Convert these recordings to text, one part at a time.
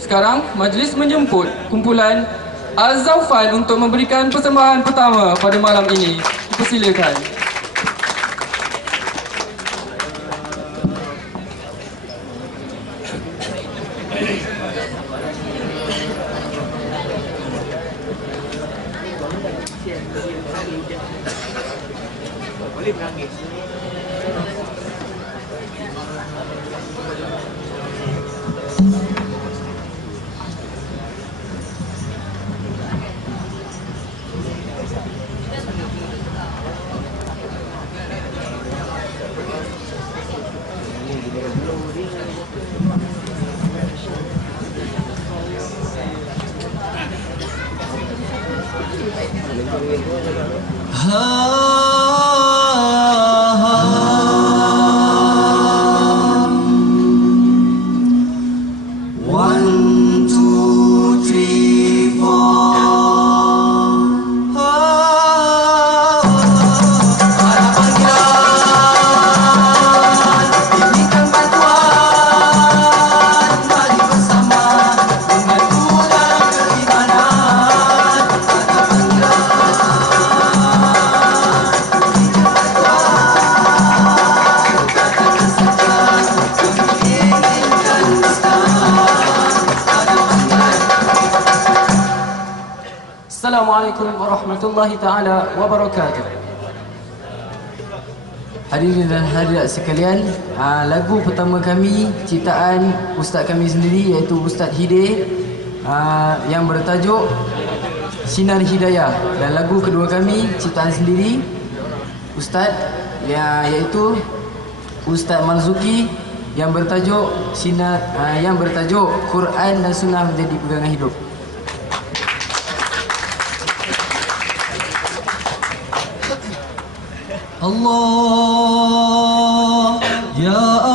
Sekarang, majlis menjemput kumpulan Az-Zaufan untuk memberikan persembahan pertama pada malam ini. Dipersilakan. Huh. Assalamualaikum warahmatullahi taala wabarakatuh. Hadirin dan hadirat sekalian, aa, lagu pertama kami ciptaan ustaz kami sendiri iaitu Ustaz Hidayah aa, yang bertajuk Sinar Hidayah dan lagu kedua kami ciptaan sendiri ustaz ya, iaitu Ustaz Marzuki yang bertajuk Sinar aa, yang bertajuk Quran dan Sunnah menjadi pegangan hidup. Allah Ya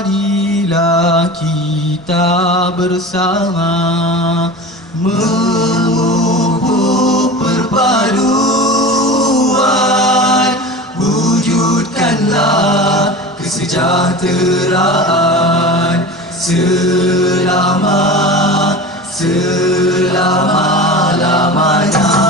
marilah kita bersama Memupuk perpaduan. Wujudkanlah kesejahteraan. Selama, selama-lamanya.